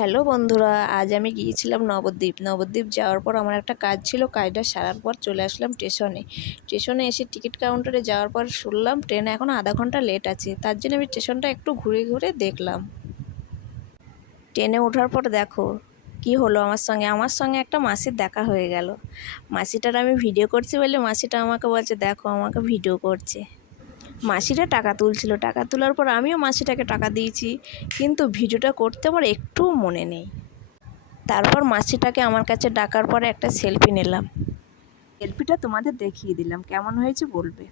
Hello বন্ধুরা, আজ আমি গিয়েছিলাম নবদ্বীপ। নবদ্বীপ যাওয়ার পর আমার একটা কাজ ছিল, কাজটা সারার পর চলে আসলাম স্টেশনে এসে টিকিট কাউন্টারে যাওয়ার পর শুনলাম ট্রেনে এখন আধা ঘন্টা লেট আছে। তার জন্য আমি স্টেশনটা একটু ঘুরে ঘুরে দেখলাম। ট্রেনে ওঠার পর দেখো কি হলো আমার সঙ্গে একটা মাসির দেখা হয়ে গেল। মাসিটার আমি ভিডিও করছি বলে মাসিটা আমাকে বলছে দেখো আমাকে ভিডিও করছে। মাসিটা টাকা তুলছিল, টাকা তোলার পর আমিও মাসিটাকে টাকা দিয়েছি, কিন্তু ভিডিওটা করতে আমার একটুও মনে নেই। তারপর মাসিটাকে আমার কাছে ডাকার পরে একটা সেলফি নিলাম। সেলফিটা তোমাদের দেখিয়ে দিলাম, কেমন হয়েছে বলবে।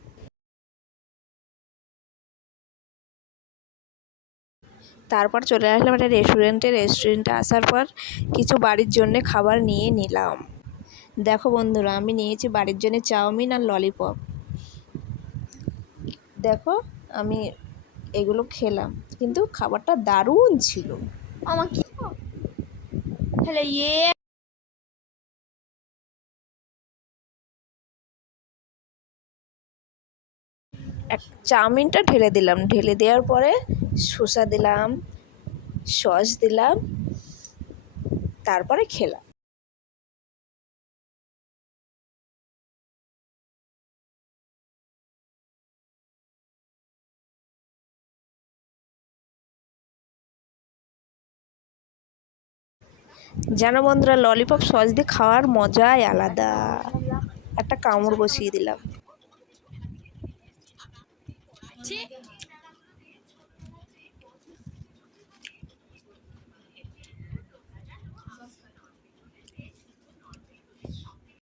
তারপর চলে আসলাম একটা রেস্টুরেন্টে আসার পর কিছু বাড়ির জন্য খাবার নিয়ে নিলাম। দেখো বন্ধুরা, আমি নিয়েছি বাড়ির জন্য চাউমিন আর ললিপপ। দেখো আমি এগুলো খেলাম, কিন্তু খাবারটা দারুণ ছিল। আমাকে হ্যালো চাউমিনটা ঢেলে দিলাম, ঢেলে দেওয়ার পরে শসা দিলাম, সস দিলাম, তারপরে খেলাম। জানো বন্ধুরা, ললিপপ সস দিয়ে খাওয়ার মজাই আলাদা। একটা কামড় বসিয়ে দিলাম।